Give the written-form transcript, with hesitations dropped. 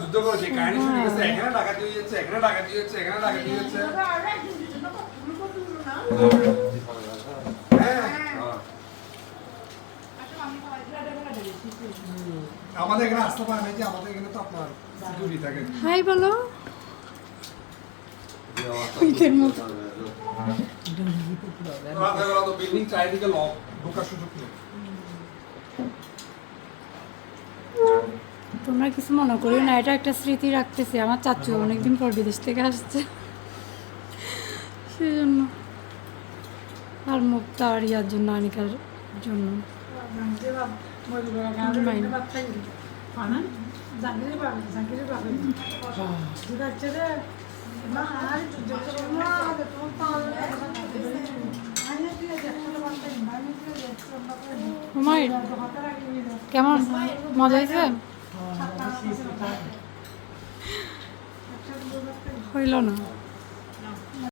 যুদ্ধ করেছে কাহিনী শুনে গেছে এখানে ডাকাতি হয়েছে এখানে ডাকাতি হয়েছে এখানে ডাকাতি হয়েছে আমাদের এখানে আসতে পারে না যে আমাদের এখানে তো আপনার সিকিউরিটি থাকে হাই বলো ওইটার মতো রাতেবেলা তো বিল্ডিং চারিদিকে লক ঢোকার সুযোগ নেই তোমরা কিছু মনে করিও না, এটা একটা স্মৃতি রাখতেছি। আমার চাচু অনেকদিন পর বিদেশ থেকে আসছে, সেই জন্য। আর মুক্তা আর ইয়ার জন্য, আনিকার জন্য। হুমায়ুন কেমন মজা হয়েছে? হইল না।